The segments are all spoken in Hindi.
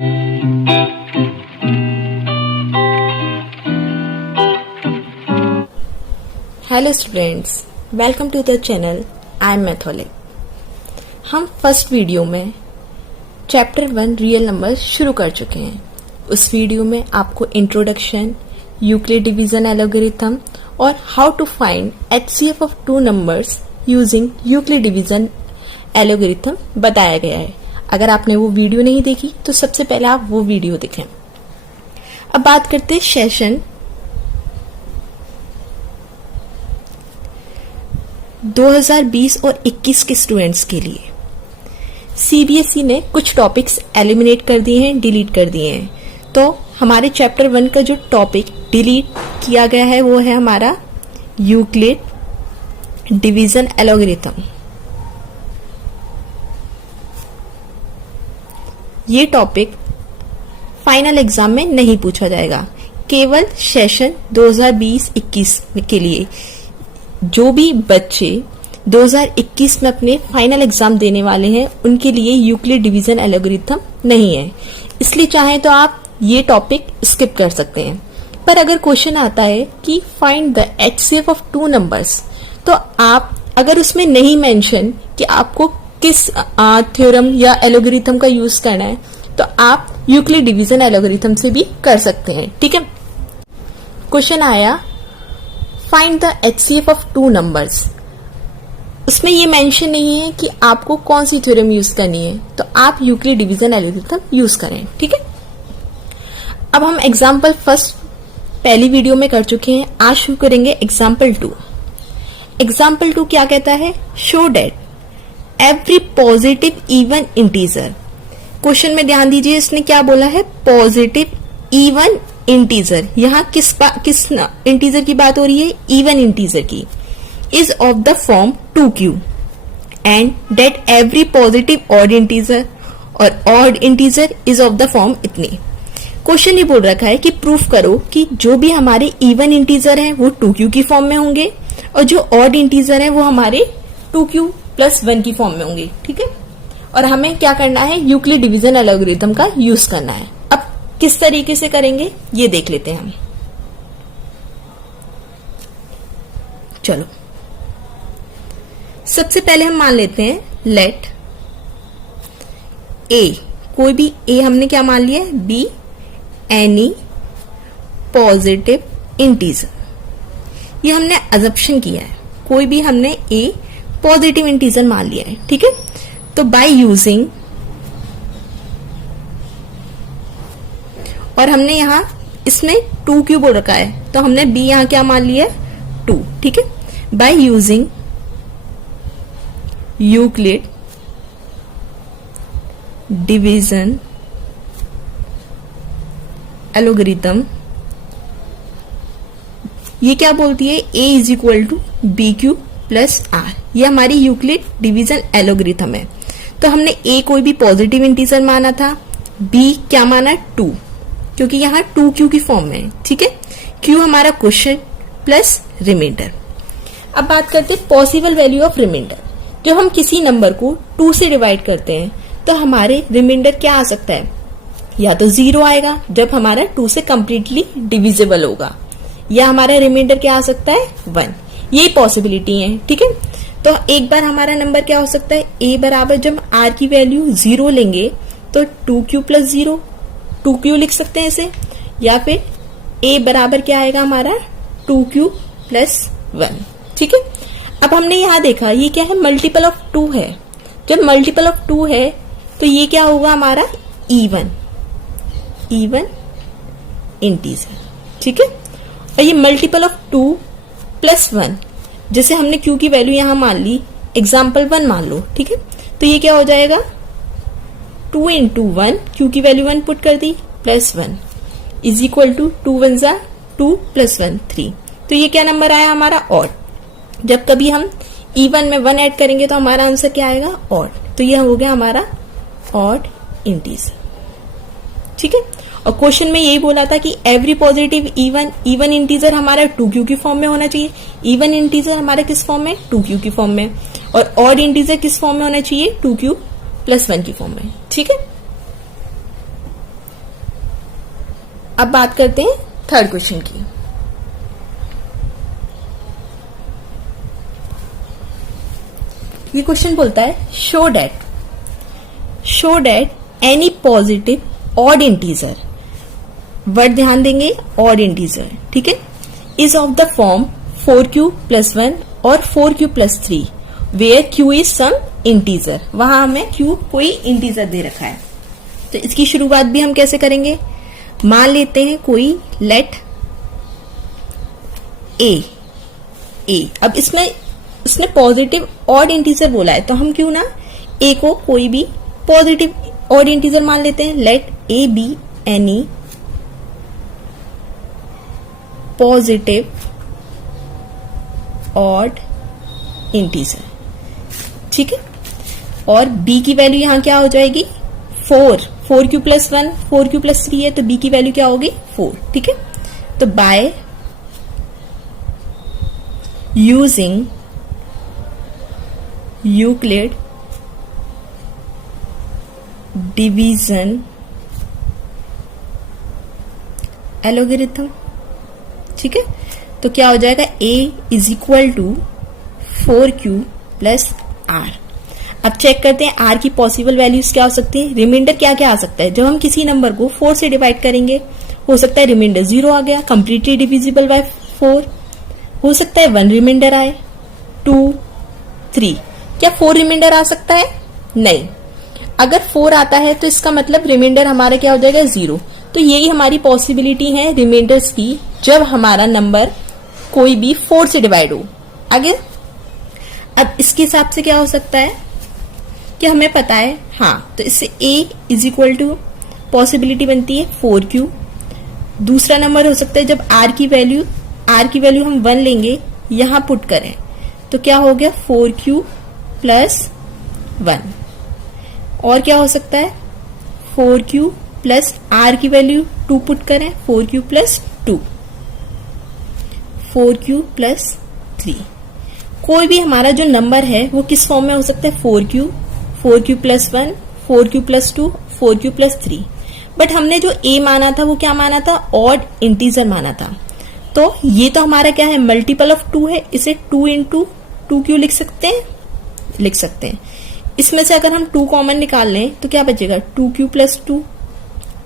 Hello students, welcome to the channel. I'm Matholic. हम फर्स्ट वीडियो में चैप्टर 1 रियल नंबर शुरू कर चुके हैं। उस वीडियो में आपको इंट्रोडक्शन, यूक्लिड डिवीजन एल्गोरिथम और how to find HCF of two numbers using Euclid division algorithm बताया गया है। अगर आपने वो वीडियो नहीं देखी तो सबसे पहले आप वो वीडियो देखें। अब बात करते हैं सेशन 2020 और 21 के स्टूडेंट्स के लिए। CBSE ने कुछ टॉपिक्स एलिमिनेट कर दिए हैं, डिलीट कर दिए हैं। तो हमारे चैप्टर 1 का जो टॉपिक डिलीट किया गया है वो है हमारा यूक्लिड डिवीजन एल्गोरिथम। ये टॉपिक फाइनल एग्जाम में नहीं पूछा जाएगा, केवल सेशन 2020-21 के लिए। जो भी बच्चे 2021 में अपने फाइनल एग्जाम देने वाले हैं उनके लिए यूक्लिड डिवीजन एल्गोरिथम नहीं है, इसलिए चाहे तो आप ये टॉपिक स्किप कर सकते हैं। पर अगर क्वेश्चन आता है कि find the HCF of two numbers, तो आप अगर उसमें नहीं मेंशन कि आपको किस थ्योरम या एल्गोरिथम का यूज करना है, तो आप यूक्लिड डिवीजन एल्गोरिथम से भी कर सकते हैं। ठीक है, क्वेश्चन आया find the HCF of two numbers. उसमें ये मेंशन नहीं है कि आपको कौन सी थ्योरम यूज करनी है, तो आप यूक्लिड डिवीजन एल्गोरिथम यूज करें। ठीक है, अब हम एग्जाम्पल फर्स्ट पहली वीडियो में कर चुके हैं। आज शुरू करेंगे एग्जाम्पल 2। एग्जाम्पल 2 क्या कहता है? Show that every positive even integer. Question में ध्यान दीजिए, इसने क्या बोला है? Positive even integer. यहाँ किस इंटीजर की बात हो रही है? इवन इंटीजर की। Is of the form 2q and that every positive odd integer और odd integer is of the form इतनी। क्वेश्चन ये बोल रखा है कि प्रूफ करो कि जो भी हमारे इवन इंटीजर हैं वो 2q की फॉर्म में होंगे और जो ऑड इंटीजर हैं वो हमारे 2q + 1 की फॉर्म में होंगे। ठीक है, और हमें क्या करना है? यूक्लिड डिवीजन एल्गोरिथम का यूज करना है। अब किस तरीके से करेंगे ये देख लेते हैं हम। चलो, सबसे पहले हम मान लेते हैं लेट ए, कोई भी ए हमने क्या मान लिया है? B any positive integer. ये हमने अजम्पशन किया है, कोई भी हमने ए पॉजिटिव इंटीजर मान लिया है। ठीक है, तो बाय यूजिंग, और हमने यहां इसमें 2q बोल रखा है तो हमने b यहां क्या मान लिया है? 2। ठीक है, by using Euclid division algorithm, ये क्या बोलती है? a = bq + r। ये हमारी यूक्लिड डिवीजन एल्गोरिथम है। तो हमने a कोई भी पॉजिटिव इंटीजर माना था, b क्या माना? 2, क्योंकि यहाँ 2q की फॉर्म में है। ठीक है, q हमारा क्वेश्चन प्लस रिमाइंडर। अब बात करते हैं पॉसिबल वैल्यू ऑफ रिमाइंडर। जब हम किसी नंबर को 2 से डिवाइड करते हैं तो हमारे रिमाइंडर क्या आ सकता है? या तो 0 आएगा जब हमारा 2 से कंप्लीटली डिविजिबल होगा, या हमारा रिमाइंडर क्या आ सकता है? 1। यही पॉसिबिलिटी है। ठीक है, तो एक बार हमारा नंबर क्या हो सकता है? a बराबर जब r की वैल्यू 0 लेंगे तो 2q + 0, 2q लिख सकते हैं इसे, या फिर a बराबर क्या आएगा हमारा? 2q + 1। ठीक है, अब हमने यहां देखा ये क्या है? मल्टीपल ऑफ 2 है। जब मल्टीपल ऑफ 2 है तो ये क्या होगा हमारा? Even integer. ठीक है, और ये मल्टीपल ऑफ 2 + 1, जैसे हमने q की वैल्यू यहां मान ली, एग्जाम्पल 1 मान लो। ठीक है, तो ये क्या हो जाएगा? 2 × 1, q की वैल्यू 1 पुट कर दी, +1 = 2 × 1 = 2 + 1 3। तो ये क्या नंबर आया हमारा? ऑड। जब कभी हम इवन में 1 ऐड करेंगे तो हमारा आंसर क्या आएगा? ऑड। तो ये हो गया हमारा ऑड इंटीजर। ठीक है, और क्वेश्चन में यही बोला था कि एवरी पॉजिटिव इवन इंटीजर हमारा 2q की फॉर्म में होना चाहिए। इवन इंटीजर हमारा किस फॉर्म में? 2q की फॉर्म में। और ऑड इंटीजर किस फॉर्म में होना चाहिए? 2q + 1 की फॉर्म में। ठीक है, अब बात करते हैं थर्ड क्वेश्चन की। ये क्वेश्चन बोलता है show that any positive odd integer, word ध्यान देंगे ऑड इंटीजर, ठीक है, is of the form 4q + 1 और 4q + 3 where q is some integer. वहां हमें q कोई इंटीजर दे रखा है। तो इसकी शुरुआत भी हम कैसे करेंगे, मान लेते हैं कोई लेट ए। अब इसने पॉजिटिव ऑड इंटीजर बोला है, तो हम क्यों ना ए को कोई भी पॉजिटिव ऑड इंटीजर मान लेते हैं। Let a be any positive odd integer, ठीक है। और b की वैल्यू यहां क्या हो जाएगी 4q + 1 4q + 3 है, तो b की वैल्यू क्या होगी 4, ठीक है। तो by using Euclid division algorithm, ठीक है। तो क्या हो जाएगा a = 4q + r। अब चेक करते हैं r की पॉसिबल वैल्यूज क्या हो सकती है। रिमाइंडर क्या क्या आ सकता है, जब हम किसी नंबर को 4 से डिवाइड करेंगे हो सकता है रिमाइंडर 0 आ गया, कंप्लीटली डिविजिबल बाय 4, हो सकता है 1 रिमाइंडर आए, 2 3। क्या 4 रिमाइंडर आ सकता है, नहीं। अगर 4 आता है तो इसका मतलब रिमाइंडर हमारा क्या हो जाएगा 0। तो यही हमारी पॉसिबिलिटी है रिमाइंडर्स की, जब हमारा नंबर कोई भी 4 से डिवाइड हो। आगे अब इसके हिसाब से क्या हो सकता है कि हमें पता है, हाँ, तो इससे a = पॉसिबिलिटी बनती है 4q। दूसरा नंबर हो सकता है जब r की वैल्यू हम 1 लेंगे, यहां पुट करें तो क्या हो गया 4q + 1। और क्या हो सकता है 4q + r की वैल्यू 2 पुट करें, 4q + 2, 4q + 3। कोई भी हमारा जो नंबर है वो किस फॉर्म में हो सकता है 4q + 1 4q + 2 4q + 3। बट हमने जो a माना था वो क्या माना था, ऑड इंटीजर माना था। तो ये तो हमारा क्या है मल्टीपल ऑफ 2 है, इसे 2 × 2q लिख सकते हैं। इसमें से अगर हम 2 कॉमन निकाल लें तो क्या बचेगा 2q + 2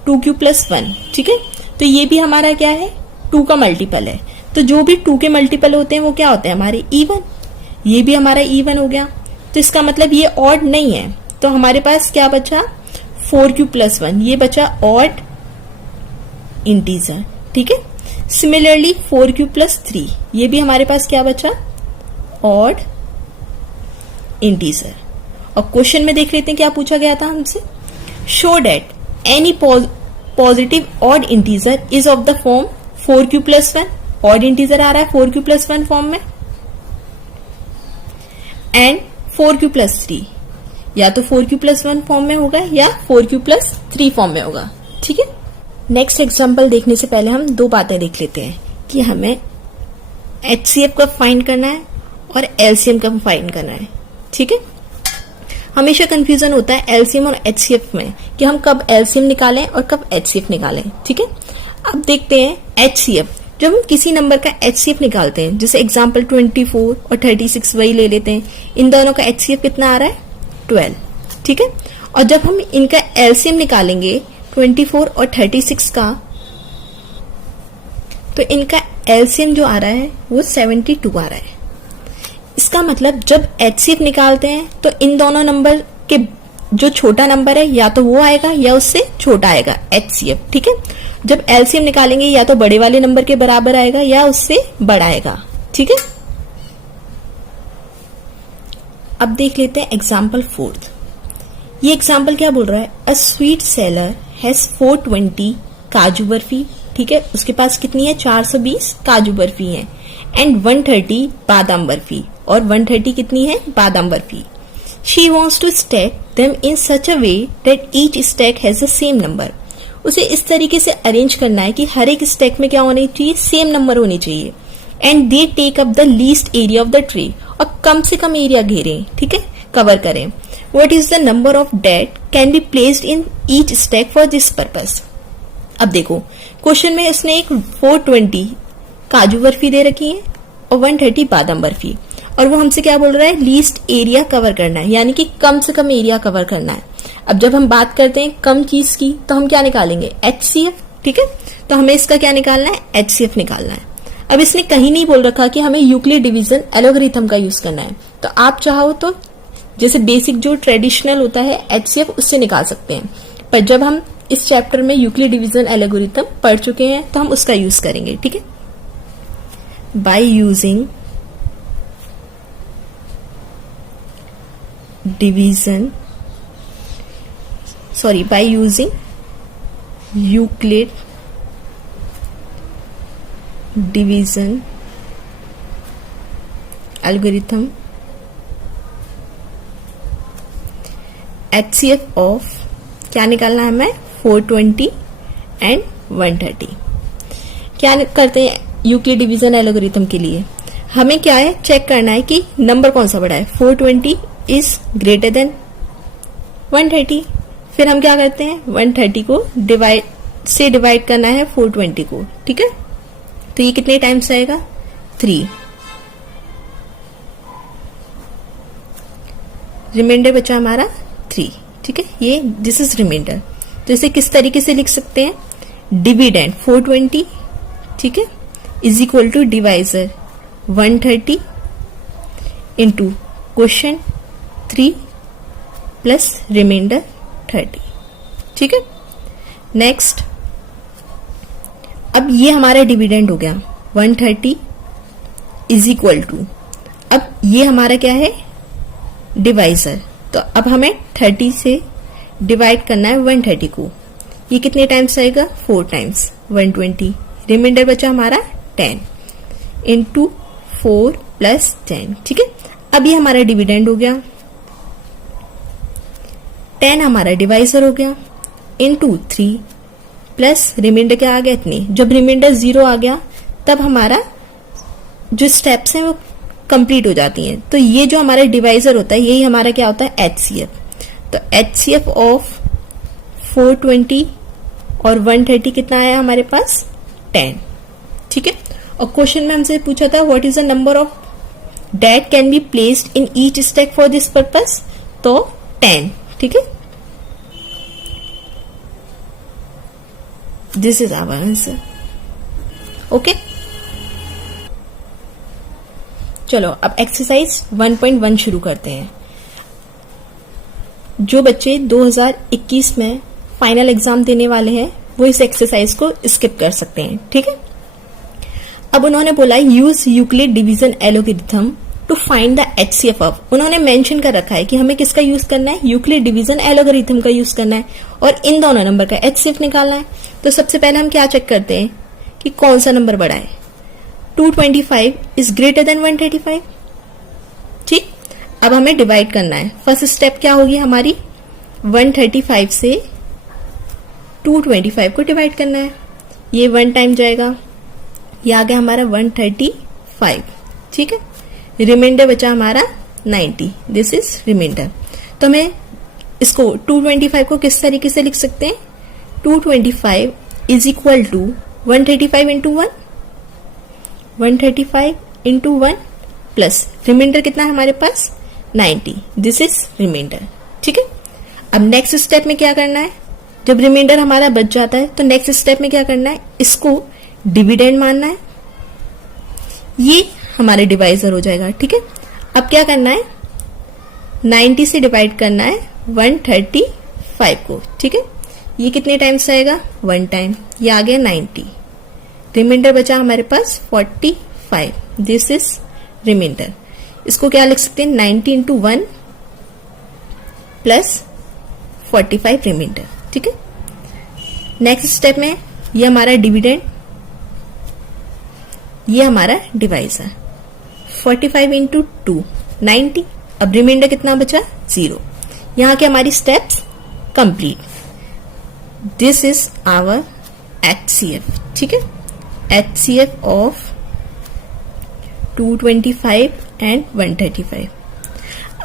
2q + 1, ठीक है। तो ये भी हमारा क्या है 2 का मल्टीपल है। तो जो भी 2 के मल्टीपल होते हैं वो क्या होते हैं हमारे इवन। ये भी हमारा इवन हो गया, तो इसका मतलब ये ऑड नहीं है। तो हमारे पास क्या बचा 4q + 1, ये बचा ऑड इंटीजर, ठीक है। सिमिलरली 4q + 3, ये भी हमारे पास क्या बचा ऑड इंटीजर। और क्वेश्चन में देख लेते हैं क्या पूछा गया था हमसे, show that any positive odd integer is of the form 4q + 1, odd integer आ रहा है 4q + 1 फॉर्म में, एंड 4q + 3, या तो 4q + 1 फॉर्म में होगा या 4q + 3 फॉर्म में होगा, ठीक है। नेक्स्ट एग्जांपल देखने से पहले हम 2 बातें देख लेते हैं कि हमें HCF कब फाइंड करना है और LCM कब फाइंड करना है, ठीक है। हमेशा कंफ्यूजन होता है LCM और HCF में कि हम कब LCM निकालें और कब HCF निकालें, ठीक है। अब देखते हैं HCF। जब हम किसी नंबर का HCF निकालते हैं, जैसे एग्जांपल 24 और 36 वही ले लेते हैं, इन दोनों का HCF कितना आ रहा है 12, ठीक है। और जब हम इनका LCM निकालेंगे 24 और 36 का, तो इनका LCM जो आ रहा है वो 72 आ रहा है। इसका मतलब जब HCF निकालते हैं तो इन दोनों नंबर के जो छोटा नंबर है या तो वो आएगा या उससे छोटा आएगा HCF, ठीक है। जब LCM निकालेंगे या तो बड़े वाले नंबर के बराबर आएगा या उससे बड़ा आएगा, ठीक है। अब देख लेते हैं एग्जाम्पल 4। ये एग्जाम्पल क्या बोल रहा है, अ स्वीट सेलर हैज 420 काजू बर्फी, ठीक है। उसके पास कितनी है 420 काजू बर्फी है, एंड 130 बादाम बर्फी, और 130 कितनी है बादाम barfi. She wants to stack them in such a way that each stack has the same number. उसे इस तरीके से अरेंज करना है कि हर एक स्टैक में क्या होनी चाहिए, सेम नंबर होनी चाहिए, and they take up the least area of the tree, और कम से कम एरिया घेरें, ठीक है, कवर करें। What is the number of date can be placed in each stack for this purpose. अब देखो क्वेश्चन में इसने एक 420 काजू बर्फी दे रखी है और 130 बादाम बर्फी, और वो हमसे क्या बोल रहा है, लीस्ट एरिया कवर करना है, यानी कि कम से कम एरिया कवर करना है। अब जब हम बात करते हैं कम चीज की तो हम क्या निकालेंगे, HCF, ठीक है। तो हमें इसका क्या निकालना है, HCF निकालना है। अब इसने कहीं नहीं बोल रखा कि हमें यूक्लिड डिवीजन एलोगरिथम का यूज करना है, तो आप चाहो तो जैसे बेसिक जो ट्रेडिशनल होता है HCF उससे निकाल सकते हैं, पर जब हम इस चैप्टर में यूक्लिड डिवीजन एलोगरिथम पढ़ चुके हैं तो हम उसका यूज करेंगे, ठीक है। By using by using Euclid division algorithm, HCF of क्या निकालना है हमें, 420 एंड 130। क्या करते हैं यूक्लिड डिवीजन एल्गोरिथम के लिए, हमें क्या है चेक करना है कि नंबर कौन सा बड़ा है, 420 इज ग्रेटर देन 130। फिर हम क्या करते हैं 130 को डिवाइड करना है 420 को, ठीक है। तो ये कितने टाइम्स आएगा, 3। रिमाइंडर बचा हमारा 3, ठीक है। ये दिस इज रिमाइंडर। तो इसे किस तरीके से लिख सकते हैं, डिविडेंड 420, ठीक है, is equal to divisor 130 into question 3 plus remainder 30, ठीक है। नेक्स्ट, अब ये हमारा डिविडेंड हो गया 130 इज इक्वल टू, अब ये हमारा क्या है डिवाइजर, तो अब हमें 30 से डिवाइड करना है 130 को। ये कितने टाइम्स आएगा, 4 टाइम्स 120। रिमाइंडर बचा हमारा 10 इंटू 4 प्लस 10, ठीक है। अब ये हमारा डिविडेंड हो गया, 10 हमारा डिवाइजर हो गया, इंटू 3 प्लस रिमाइंडर क्या आ गया इतने। जब रिमाइंडर 0 आ गया तब हमारा जो स्टेप्स हैं वो कंप्लीट हो जाती हैं। तो ये जो हमारा डिवाइजर होता है यही हमारा क्या होता है, HCF। तो HCF ऑफ 420 और 130 कितना आया हमारे पास, 10, ठीक है। और क्वेश्चन में हमसे पूछा था what is the number of that can be placed in each stack for this purpose, तो 10, ठीक है। This is our answer, okay. चलो अब एक्सरसाइज 1.1 शुरू करते हैं। जो बच्चे 2021 में फाइनल एग्जाम देने वाले हैं वो इस एक्सरसाइज को स्किप कर सकते हैं, ठीक है। अब उन्होंने बोला use Euclid division algorithm to find the HCF of, उन्होंने मेंशन कर रखा है कि हमें किसका यूज करना है, यूक्लिड डिवीजन एलोगरिथम का यूज करना है और इन दोनों नंबर का HCF निकालना है। तो सबसे पहले हम क्या चेक करते हैं कि कौन सा नंबर बड़ा है, 225 इज ग्रेटर देन 135, ठीक। अब हमें डिवाइड करना है, फर्स्ट स्टेप क्या होगी हमारी, 135 से 225 को डिवाइड करना है। ये 1 टाइम जाएगा, ये आ गया हमारा 135, ठीक है। रिमाइंडर बचा हमारा 90, दिस इज रिमाइंडर। तो हमें इसको 225 को किस तरीके से लिख सकते हैं, 225 is equal to 135 into 1, 135 into 1 plus remainder कितना है हमारे पास 90, दिस इज रिमाइंडर, ठीक है। अब नेक्स्ट स्टेप में क्या करना है, जब रिमाइंडर हमारा बच जाता है तो नेक्स्ट स्टेप में क्या करना है, इसको डिविडेंड मानना है, ये हमारे डिवाइजर हो जाएगा, ठीक है। अब क्या करना है, 90 से डिवाइड करना है 135 को, ठीक है। ये कितने टाइम्स आएगा, 1 टाइम, ये आ गया 90। रिमाइंडर बचा हमारे पास 45, दिस इज रिमाइंडर। इसको क्या लिख सकते हैं, 90 इंटू 1 प्लस 45 रिमाइंडर, ठीक है। नेक्स्ट स्टेप में ये हमारा डिविडेंड, ये हमारा डिवाइजर, 45 इंटू 2 90। अब रिमाइंडर कितना बचा, 0। यहां के हमारी steps complete. This is our HCF, ठीक है। HCF of 225 and 135।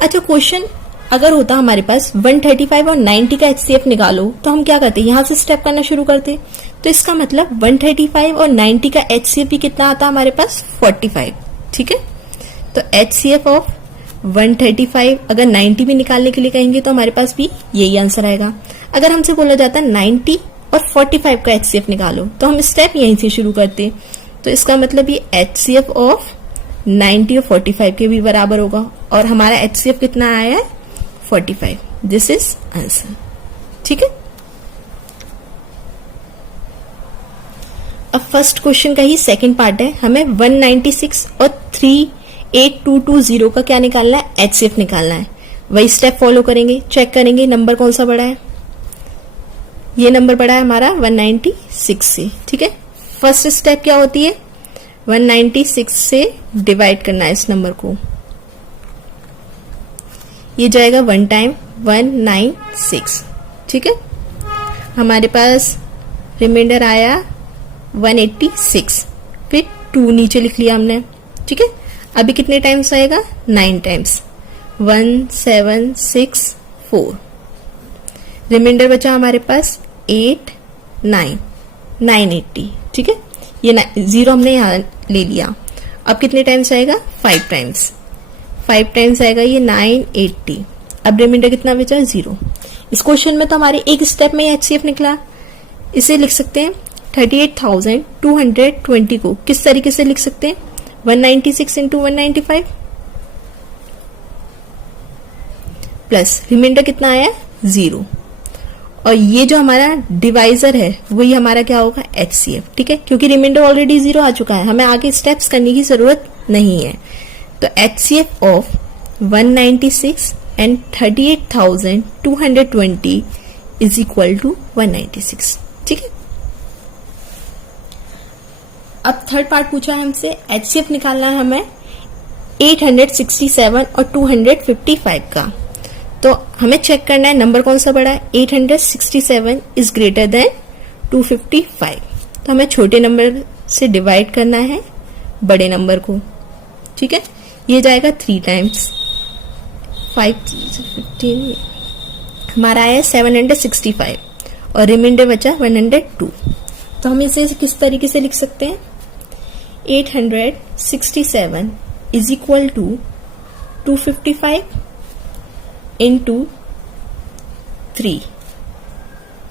अच्छा, क्वेश्चन अगर होता हमारे पास 135 और 90 का HCF निकालो, तो हम क्या करते, यहां से स्टेप करना शुरू करते। तो इसका मतलब 135 और 90 का HCF भी कितना आता हमारे पास, 45। ठीक है, तो HCF ऑफ 135 अगर 90 भी निकालने के लिए कहेंगे तो हमारे पास भी यही आंसर आएगा। अगर हमसे बोला जाता 90 और 45 का HCF निकालो, तो हम स्टेप यहीं से शुरू करते। तो इसका मतलब ये HCF ऑफ 90 और 45 के भी बराबर होगा, और हमारा HCF कितना आया है, 45। This is answer. ठीक है, अब फर्स्ट क्वेश्चन का ही सेकंड पार्ट है। हमें 196 और 38220 का क्या निकालना है, HCF निकालना है। वही स्टेप फॉलो करेंगे, चेक करेंगे नंबर कौन सा बड़ा है। ये नंबर बड़ा है हमारा 196 से। ठीक है, फर्स्ट स्टेप क्या होती है, 196 से डिवाइड करना है इस नंबर को। ये जाएगा 1 टाइम 196। ठीक है, हमारे पास रिमाइंडर आया 186, फिर 2 नीचे लिख लिया हमने। ठीक है, अभी कितने टाइम्स आएगा, 9 टाइम्स, 1764। रिमाइंडर बचा हमारे पास 8 9 980। ठीक है, ये 0 हमने यहाँ ले लिया। अब कितने टाइम्स आएगा, 5 टाइम्स, 5 टाइम्स आएगा ये 980। अब रिमाइंडर कितना बचा, 0। इस क्वेश्चन में तो हमारे एक स्टेप में HCF निकला। इसे लिख सकते हैं 38,220 को किस तरीके से लिख सकते हैं, 196 इंटू 195 प्लस रिमाइंडर कितना आया, 0। और ये जो हमारा डिवाइजर है वही हमारा क्या होगा, HCF। ठीक है, क्योंकि रिमाइंडर ऑलरेडी 0 आ चुका है, हमें आगे स्टेप्स करने की जरूरत नहीं है। तो HCF of 196 and 38,220 is equal to 196। ठीक है, अब थर्ड पार्ट पूछा है हमसे, HCF निकालना है हमें 867 और 255 का। तो हमें चेक करना है नंबर कौन सा बड़ा है, 867 इज ग्रेटर देन 255। तो हमें छोटे नंबर से डिवाइड करना है बड़े नंबर को। ठीक है, ये जाएगा 3 टाइम्स, 5 15, हमारा आया 765 और रिमाइंडर बचा 102। तो हम इसे किस तरीके से लिख सकते हैं, 867 is equal to 255 into 3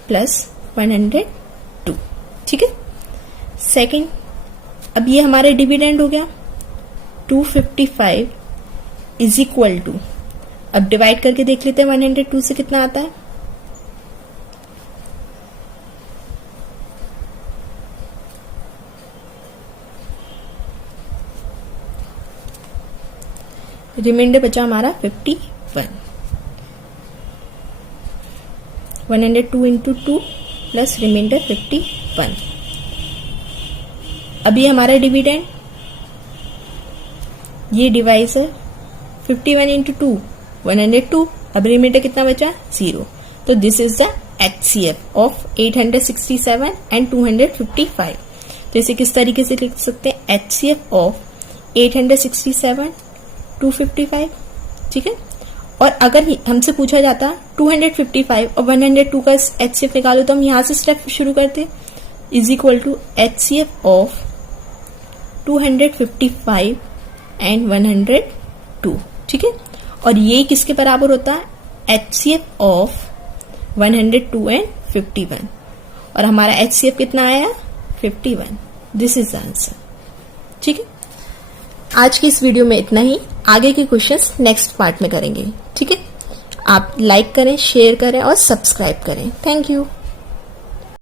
plus 102। ठीक है, सेकेंड, अब ये हमारे डिविडेंड हो गया 255 इज इक्वल टू, अब डिवाइड करके देख लेते हैं 102 से कितना आता है, रिमाइंडर बचा हमारा 51। 102 इंटू 2 प्लस रिमाइंडर 51। अभी हमारा डिविडेंड, ये डिवाइजर 51 इंटू 2 102, अब रिमाइंडर कितना बचा, 0। तो this is the HCF of 867 and 255। तो इसे किस तरीके से लिख सकते हैं, HCF ऑफ 867 255। ठीक है, और अगर हमसे पूछा जाता 255 और 102 का HCF निकालो, तो हम यहां से स्टेप शुरू करते, is equal to HCF of 255 and 102। ठीक है, और ये किसके बराबर होता है, HCF ऑफ 102 एंड 51, और हमारा HCF कितना आया, 51। This is the answer. ठीक है, आज की इस वीडियो में इतना ही, आगे के क्वेश्चंस नेक्स्ट पार्ट में करेंगे। ठीक है, आप लाइक करें, शेयर करें और सब्सक्राइब करें। Thank you.